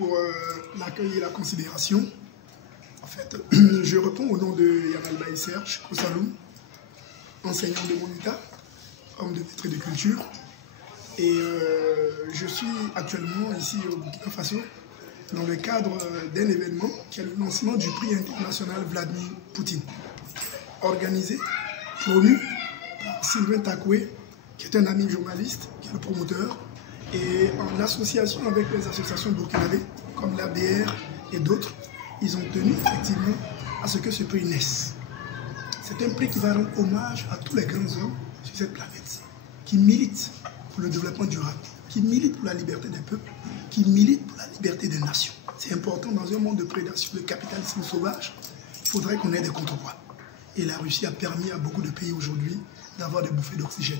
pour l'accueil et la considération. En fait, je réponds au nom de Yamalbaï Serge Kosaloum, enseignant de mon état, homme de lettres et de culture. Et je suis actuellement ici au Burkina Faso dans le cadre d'un événement qui est le lancement du prix international Vladimir Poutine, organisé, promu par Sylvain Takoué, qui est un ami journaliste, qui est le promoteur, et en association avec les associations burkinabées, comme l'ABR et d'autres, ils ont tenu effectivement à ce que ce prix naisse. C'est un prix qui va rendre hommage à tous les grands hommes sur cette planète, qui militent pour le développement durable, qui militent pour la liberté des peuples, qui militent pour la liberté des nations. C'est important dans un monde de prédation, de capitalisme sauvage, il faudrait qu'on ait des contrepoids. Et la Russie a permis à beaucoup de pays aujourd'hui d'avoir des bouffées d'oxygène.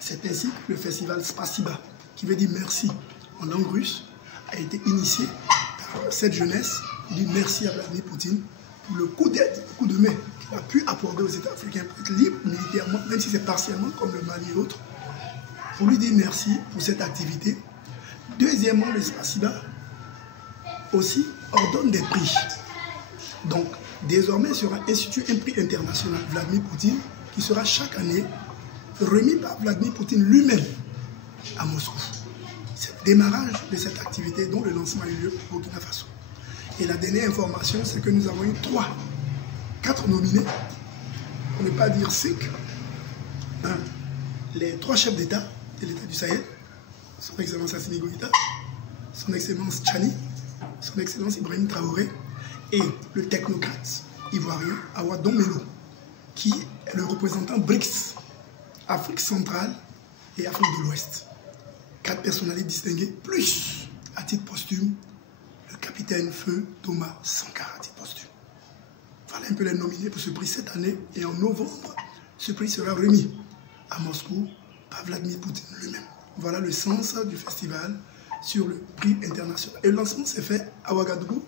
C'est ainsi que le festival Spasiba, qui veut dire merci en langue russe, a été initié par cette jeunesse qui dit merci à Vladimir Poutine pour le coup d'aide, le coup de main qu'il a pu accorder aux États africains pour être libres militairement, même si c'est partiellement comme le Mali et autres, pour lui dire merci pour cette activité. Deuxièmement, le Spasiba aussi ordonne des prix. Donc, désormais sera institué un prix international Vladimir Poutine qui sera chaque année remis par Vladimir Poutine lui-même à Moscou. C'est le démarrage de cette activité dont le lancement a eu lieu au Burkina Faso. Et la dernière information, c'est que nous avons eu 4 nominés, pour ne pas dire 5. Les 3 chefs d'État de l'État du Sahel, son Excellence Assimi Goïta, son Excellence Tchani, son Excellence Ibrahim Traoré, et le technocrate ivoirien Awa Domelo, qui est le représentant BRICS, Afrique centrale et Afrique de l'Ouest. 4 personnalités distinguées, plus, à titre posthume, le capitaine Feu Thomas Sankara, à titre posthume. Voilà un peu les nominés pour ce prix cette année. Et en novembre, ce prix sera remis à Moscou par Vladimir Poutine lui-même. Voilà le sens du festival sur le prix international. Et le lancement s'est fait à Ouagadougou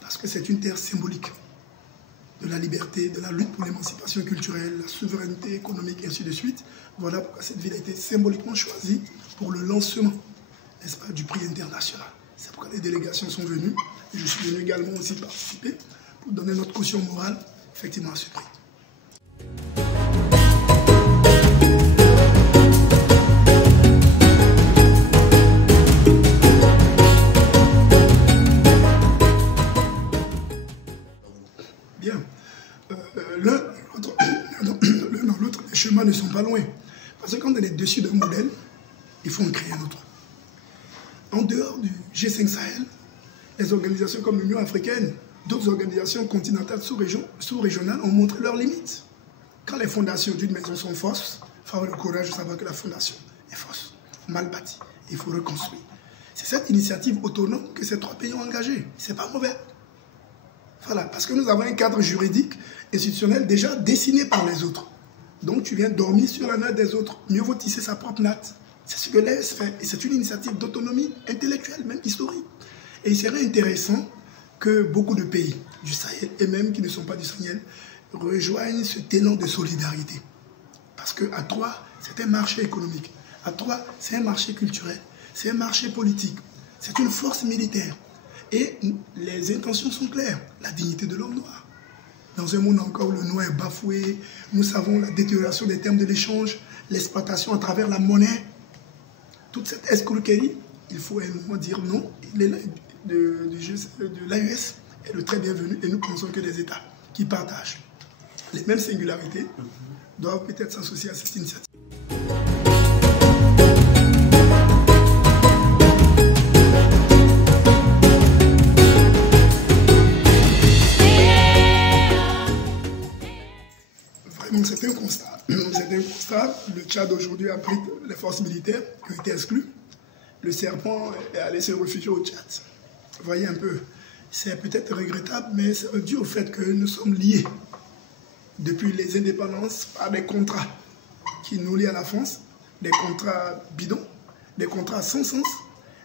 parce que c'est une terre symbolique de la liberté, de la lutte pour l'émancipation culturelle, la souveraineté économique, et ainsi de suite. Voilà pourquoi cette ville a été symboliquement choisie pour le lancement, n'est-ce pas, du prix international. C'est pourquoi les délégations sont venues. Et je suis venu également aussi participer pour donner notre caution morale, effectivement, à ce prix. Bien. L'un dans l'autre, les chemins ne sont pas loin. Parce que quand on est dessus d'un modèle, il faut en créer un autre. En dehors du G5 Sahel, les organisations comme l'Union africaine, d'autres organisations continentales sous-régionales ont montré leurs limites. Quand les fondations d'une maison sont fausses, il faut avoir le courage de savoir que la fondation est fausse, mal bâtie. Il faut reconstruire. C'est cette initiative autonome que ces 3 pays ont engagée. Ce n'est pas mauvais. Voilà, parce que nous avons un cadre juridique, institutionnel déjà dessiné par les autres. Donc tu viens dormir sur la natte des autres. Mieux vaut tisser sa propre natte. C'est ce que l'ES fait. Et c'est une initiative d'autonomie intellectuelle, même historique. Et il serait intéressant que beaucoup de pays du Sahel, et même qui ne sont pas du Sahel, rejoignent ce élan de solidarité. Parce qu'à 3, c'est un marché économique. À 3, c'est un marché culturel. C'est un marché politique. C'est une force militaire. Et les intentions sont claires. La dignité de l'homme noir. Dans un monde encore où le noir est bafoué, nous savons la détérioration des termes de l'échange, l'exploitation à travers la monnaie. Toute cette escroquerie, il faut à un moment dire non. L'élan de l'AES est le très bienvenu et nous pensons que les États qui partagent les mêmes singularités doivent peut-être s'associer à cette initiative. C'est un constat. C'est un constat. Le Tchad aujourd'hui abrite les forces militaires qui ont été exclues. Le serpent est allé se réfugier au Tchad. Vous voyez un peu, c'est peut-être regrettable, mais c'est dû au fait que nous sommes liés depuis les indépendances par des contrats qui nous lient à la France, des contrats bidons, des contrats sans sens,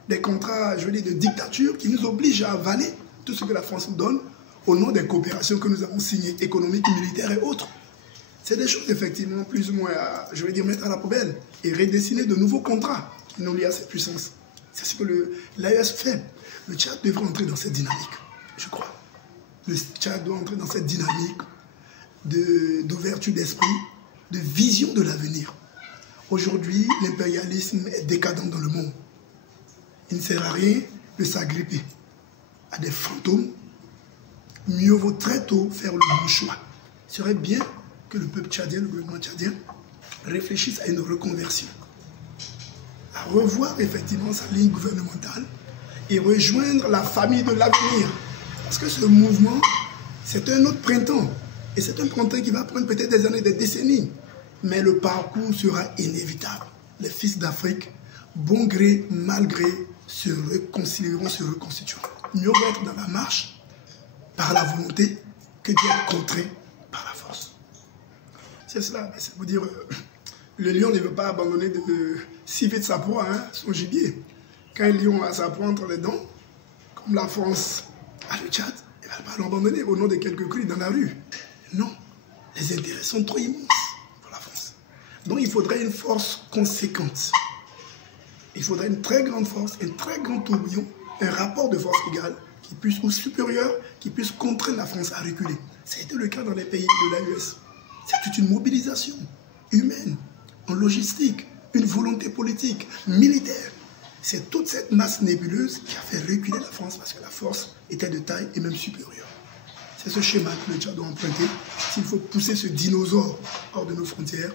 des contrats, je veux dire, de dictature qui nous obligent à avaler tout ce que la France nous donne au nom des coopérations que nous avons signées, économiques, militaires et autres. C'est des choses effectivement plus ou moins à, je veux dire, mettre à la poubelle et redessiner de nouveaux contrats qui nous lient à cette puissance. C'est ce que l'AES fait. Le Tchad devrait entrer dans cette dynamique, je crois. Le Tchad doit entrer dans cette dynamique d'ouverture d'esprit, de vision de l'avenir. Aujourd'hui, l'impérialisme est décadent dans le monde. Il ne sert à rien de s'agripper à des fantômes. Mieux vaut très tôt faire le bon choix. Il serait bien que le peuple tchadien, le gouvernement tchadien, réfléchisse à une reconversion, à revoir effectivement sa ligne gouvernementale et rejoindre la famille de l'avenir. Parce que ce mouvement, c'est un autre printemps. Et c'est un printemps qui va prendre peut-être des années, des décennies. Mais le parcours sera inévitable. Les fils d'Afrique, bon gré, mal gré, se réconcilieront, se reconstitueront. Mieux vaut être dans la marche par la volonté que d'être contraint par la force. C'est cela. C'est pour dire, le lion ne veut pas abandonner si vite sa proie, hein, son gibier. Quand un lion a sa proie entre les dents, comme la France a le Tchad, il ne va pas l'abandonner au nom de quelques cris dans la rue. Non, les intérêts sont trop immenses pour la France. Donc il faudrait une force conséquente. Il faudrait une très grande force, un très grand tourbillon, un rapport de force égale, qui puisse, ou supérieur, qui puisse contraindre la France à reculer. Ça a été le cas dans les pays de l'AES. C'est toute une mobilisation humaine, en logistique, une volonté politique, militaire. C'est toute cette masse nébuleuse qui a fait reculer la France parce que la force était de taille et même supérieure. C'est ce schéma que le Tchad doit emprunter. S'il faut pousser ce dinosaure hors de nos frontières,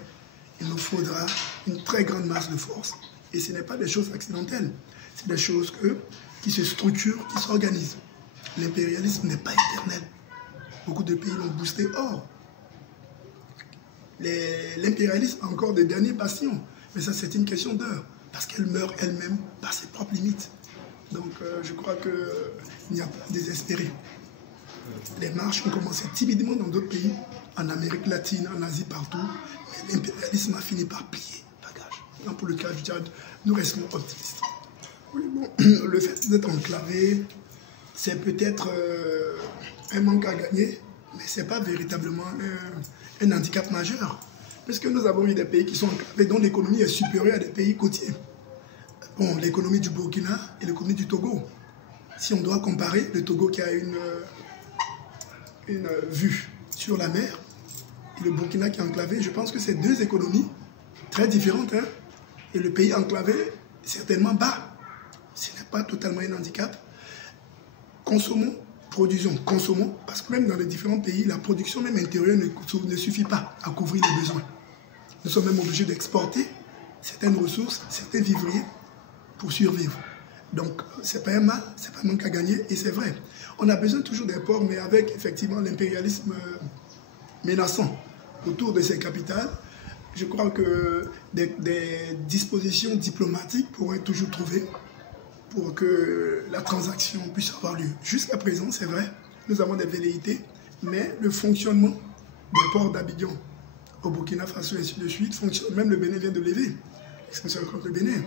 il nous faudra une très grande masse de force. Et ce n'est pas des choses accidentelles. C'est des choses qui se structurent, qui s'organisent. L'impérialisme n'est pas éternel. Beaucoup de pays l'ont boosté. Or, l'impérialisme a encore des derniers bastions. Mais ça, c'est une question d'heure. Parce qu'elle meurt elle-même par ses propres limites. Donc, je crois qu'il n'y a pas à désespérer. Les marches ont commencé timidement dans d'autres pays, en Amérique latine, en Asie, partout. Mais l'impérialisme a fini par plier bagage. Donc, pour le cas du Tchad, nous restons optimistes. Oui, bon, le fait d'être enclavé, c'est peut-être un manque à gagner, mais ce n'est pas véritablement un handicap majeur. Puisque nous avons eu des pays qui sont enclavés, dont l'économie est supérieure à des pays côtiers. Bon, l'économie du Burkina et l'économie du Togo. Si on doit comparer, le Togo qui a une vue sur la mer, et le Burkina qui est enclavé, je pense que c'est deux économies très différentes. Hein? Et le pays enclavé, certainement bas. Ce n'est pas totalement un handicap. Consommons, produisons, consommons, parce que même dans les différents pays, la production même intérieure ne suffit pas à couvrir les besoins. Nous sommes même obligés d'exporter certaines ressources, certains vivriers pour survivre. Donc, ce n'est pas un mal, ce n'est pas un manque à gagner, et c'est vrai. On a besoin toujours des ports, mais avec effectivement l'impérialisme menaçant autour de ces capitales, je crois que des dispositions diplomatiques pourraient être toujours trouvées pour que la transaction puisse avoir lieu. Jusqu'à présent, c'est vrai, nous avons des velléités, mais le fonctionnement des ports d'Abidjan au Burkina Faso et ainsi de suite fonctionne. Même le Bénin vient de lever l'expression contre le Bénin.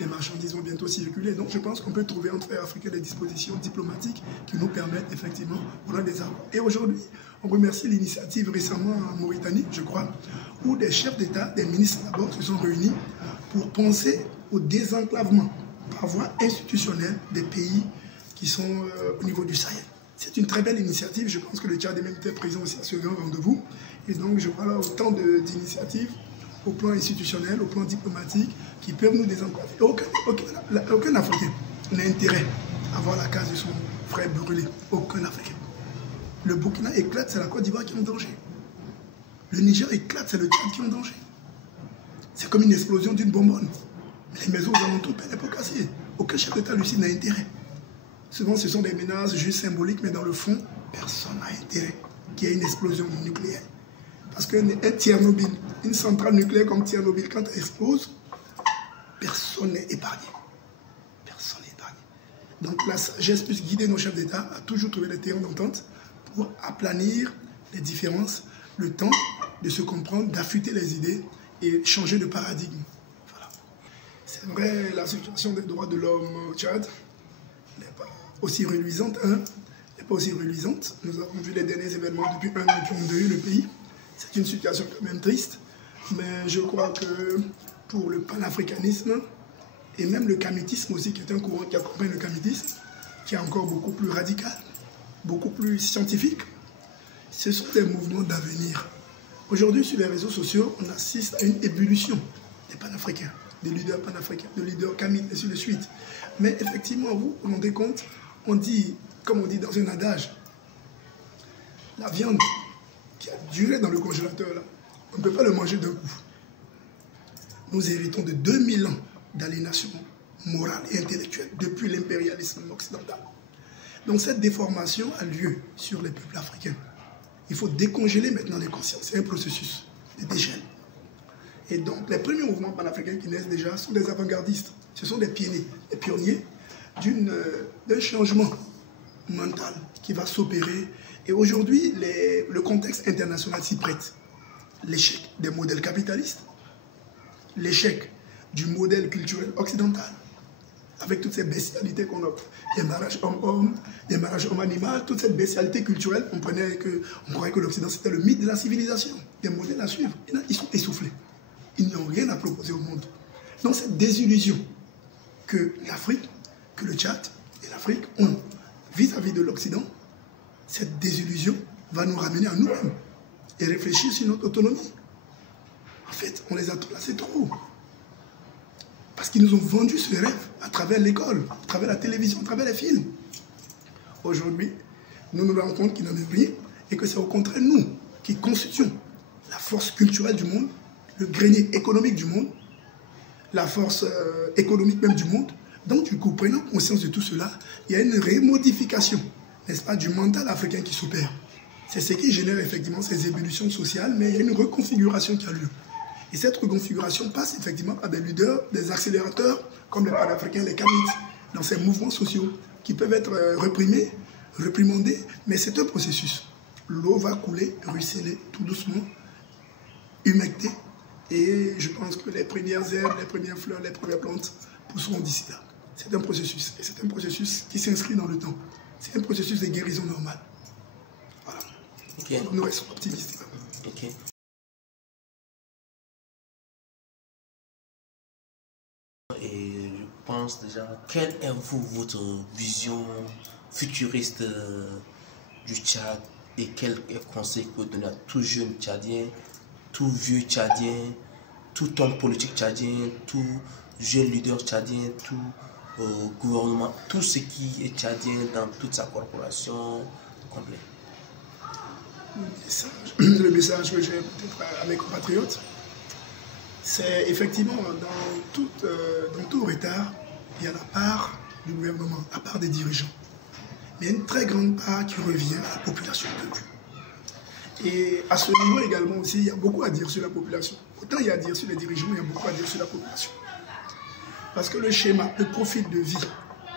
Les marchandises vont bientôt circuler. Donc je pense qu'on peut trouver entre frères africains des dispositions diplomatiques qui nous permettent effectivement de prendre des accords. Et aujourd'hui, on remercie l'initiative récemment en Mauritanie, je crois, où des chefs d'État, des ministres d'abord, se sont réunis pour penser au désenclavement par voie institutionnelle des pays qui sont au niveau du Sahel. C'est une très belle initiative. Je pense que le Tchad est même été présent aussi à ce grand rendez-vous. Et donc je vois là autant d'initiatives au plan institutionnel, au plan diplomatique, qui peuvent nous désenclaver. Aucun Africain n'a intérêt à voir la case de son frère brûlée. Aucun Africain. Le Burkina éclate, c'est la Côte d'Ivoire qui est en danger. Le Niger éclate, c'est le Tchad qui est en danger. C'est comme une explosion d'une bonbonne. Mais les maisons aux alentours ne peuvent pas casser. Aucun chef d'État lucide n'a intérêt. Souvent, ce sont des menaces juste symboliques, mais dans le fond, personne n'a intérêt qu'il y ait une explosion nucléaire. Parce qu'un Tchernobyl, une centrale nucléaire comme Tchernobyl, quand elle explose, personne n'est épargné. Personne n'est épargné. Donc la sagesse puisse guider nos chefs d'État à toujours trouver des terrains d'entente pour aplanir les différences, le temps de se comprendre, d'affûter les idées et changer de paradigme. Voilà. C'est vrai, la situation des droits de l'homme au Tchad n'est pas aussi reluisante. Hein? N'est pas aussi reluisante. Nous avons vu les derniers événements depuis un an qui ont endeuillé le pays. C'est une situation quand même triste, mais je crois que pour le panafricanisme et même le kamitisme aussi, qui est un courant qui accompagne le kamitisme, qui est encore beaucoup plus radical, beaucoup plus scientifique. Ce sont des mouvements d'avenir. Aujourd'hui, sur les réseaux sociaux, on assiste à une ébullition des panafricains, des leaders panafricains, des leaders kamites, et ainsi de suite. Mais effectivement, vous vous rendez compte, on dit, comme on dit dans un adage, la viande qui a duré dans le congélateur, là, on ne peut pas le manger d'un coup. Nous héritons de 2000 ans d'aliénation morale et intellectuelle depuis l'impérialisme occidental. Donc cette déformation a lieu sur les peuples africains. Il faut décongeler maintenant les consciences. C'est un processus de dégel. Et donc les premiers mouvements panafricains qui naissent déjà sont des avant-gardistes. Ce sont des pionniers d'un changement mental qui va s'opérer. Et aujourd'hui, le contexte international s'y prête. L'échec des modèles capitalistes, l'échec du modèle culturel occidental, avec toutes ces bestialités qu'on a, des mariages homme-homme, des mariages homme-animal, toute cette bestialité culturelle, on croyait que l'Occident c'était le mythe de la civilisation, des modèles à suivre. Ils sont essoufflés. Ils n'ont rien à proposer au monde. Donc cette désillusion que l'Afrique, que le Tchad et l'Afrique ont vis-à-vis de l'Occident, cette désillusion va nous ramener à nous-mêmes et réfléchir sur notre autonomie. En fait, on les a placés trop. Parce qu'ils nous ont vendu ce rêve à travers l'école, à travers la télévision, à travers les films. Aujourd'hui, nous nous rendons compte qu'il n'en est rien et que c'est au contraire nous qui constituons la force culturelle du monde, le grenier économique du monde, la force économique même du monde. Donc du coup, prenant conscience de tout cela, il y a une remodification, n'est-ce pas, du mental africain qui s'opère. C'est ce qui génère effectivement ces ébullitions sociales, mais il y a une reconfiguration qui a lieu. Et cette reconfiguration passe effectivement par des leaders, des accélérateurs, comme les panafricains, les kamites, dans ces mouvements sociaux qui peuvent être réprimés, réprimandés, mais c'est un processus. L'eau va couler, ruisseler tout doucement, humecter, et je pense que les premières herbes, les premières fleurs, les premières plantes pousseront d'ici là. C'est un processus, et c'est un processus qui s'inscrit dans le temps. C'est un processus de guérison normale. Voilà. Okay. Donc nous restons optimistes. Okay. Et je pense déjà, quelle est votre vision futuriste du Tchad et quel conseil que vous donnez à tout jeune Tchadien, tout vieux Tchadien, tout homme politique Tchadien, tout jeune leader Tchadien, tout gouvernement, tout ce qui est Tchadien dans toute sa corporation complète? Le message que j'ai peut-être à mes compatriotes, c'est effectivement dans tout retard, il y a la part du gouvernement, la part des dirigeants. Mais il y a une très grande part qui revient à la population peuple. Et à ce niveau également aussi, il y a beaucoup à dire sur la population. Autant il y a à dire sur les dirigeants, il y a beaucoup à dire sur la population. Parce que le schéma, le profil de vie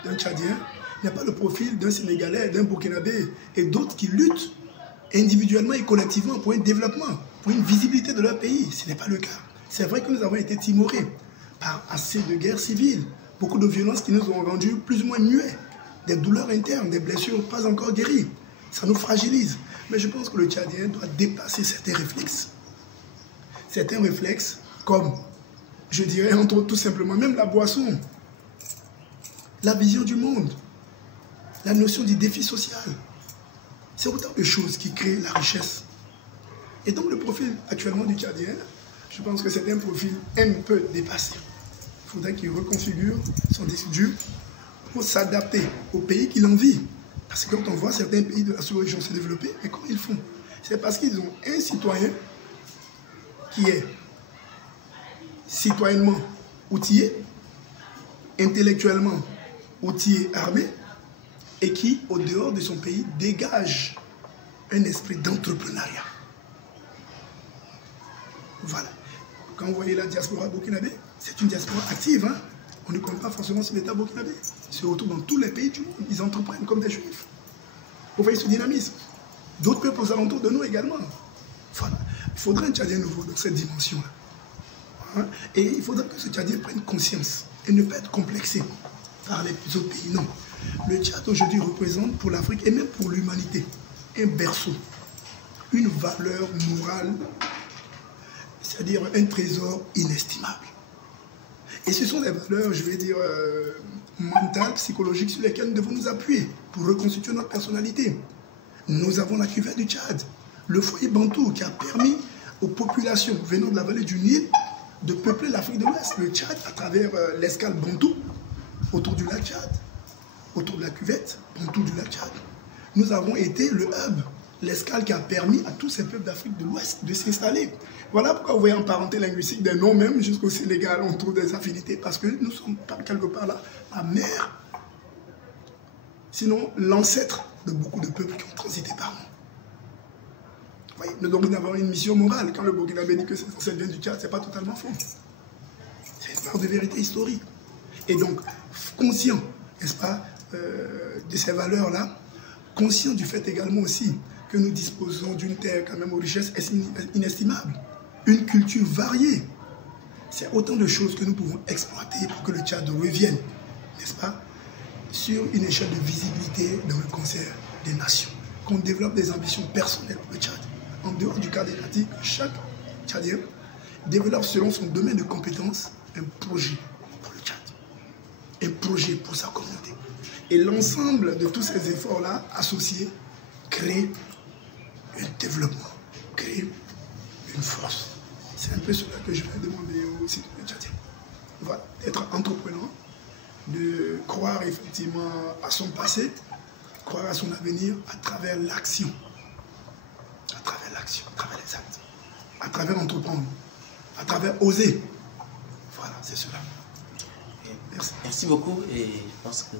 d'un Tchadien n'est pas le profil d'un Sénégalais, d'un Burkinabé et d'autres qui luttent individuellement et collectivement pour un développement, pour une visibilité de leur pays. Ce n'est pas le cas. C'est vrai que nous avons été timorés par assez de guerres civiles, beaucoup de violences qui nous ont rendus plus ou moins muets, des douleurs internes, des blessures pas encore guéries. Ça nous fragilise. Mais je pense que le Tchadien doit dépasser certains réflexes. Certains réflexes comme, je dirais entre autres tout simplement, même la boisson, la vision du monde, la notion du défi social. C'est autant de choses qui créent la richesse. Et donc le profil actuellement du Tchadien, je pense que c'est un profil un peu dépassé. Il faudrait qu'il reconfigure son disque dur pour s'adapter au pays qu'il envie. Parce que quand on voit certains pays de la sous-région se développer, mais comment ils font? C'est parce qu'ils ont un citoyen qui est citoyennement outillé, intellectuellement outillé, armé, et qui, au dehors de son pays, dégage un esprit d'entrepreneuriat. Voilà. Quand vous voyez la diaspora burkinabé, c'est une diaspora active. Hein? On ne compte pas forcément sur l'État burkinabé. C'est autour dans tous les pays du monde. Ils entreprennent comme des juifs. Vous voyez ce dynamisme. D'autres peuples aux alentours de nous également. Voilà. Il faudrait un Tchadien nouveau dans cette dimension-là. Hein? Et il faudrait que ce Tchadien prenne conscience et ne pas être complexé par les autres pays. Non. Le Tchad aujourd'hui représente pour l'Afrique et même pour l'humanité un berceau, une valeur morale, c'est-à-dire un trésor inestimable. Et ce sont des valeurs, je vais dire, mentales, psychologiques, sur lesquelles nous devons nous appuyer pour reconstituer notre personnalité. Nous avons la cuvette du Tchad, le foyer bantou qui a permis aux populations venant de la vallée du Nil de peupler l'Afrique de l'Ouest, le Tchad, à travers l'escale bantou, autour du lac Tchad, autour de la cuvette bantou du lac Tchad. Nous avons été le hub, l'escale qui a permis à tous ces peuples d'Afrique de l'Ouest de s'installer. Voilà pourquoi vous voyez en parenté linguistique des noms, même jusqu'au Sénégal, on trouve des affinités, parce que nous sommes quelque part là, la mère, sinon l'ancêtre de beaucoup de peuples qui ont transité par nous. Vous voyez, nous devons avoir une mission morale. Quand le Burkinabé dit que ses ancêtres viennent du Tchad, ce n'est pas totalement faux. C'est une part de vérité historique. Et donc, conscient, n'est-ce pas, de ces valeurs-là, conscient du fait également aussi que nous disposons d'une terre quand même aux richesses inestimables, une culture variée. C'est autant de choses que nous pouvons exploiter pour que le Tchad revienne, n'est-ce pas, sur une échelle de visibilité dans le concert des nations. Qu'on développe des ambitions personnelles pour le Tchad. En dehors du cadre étatique, chaque Tchadien développe selon son domaine de compétences un projet pour le Tchad, un projet pour sa communauté. Et l'ensemble de tous ces efforts-là associés crée un développement, crée une force. C'est un peu cela que je vais demander aux citoyens tchadiens. Voilà, d'être entreprenant, de croire effectivement à son passé, croire à son avenir à travers l'action. À travers l'action, à travers les actes, à travers entreprendre, à travers oser. Voilà, c'est cela. Merci beaucoup et je pense que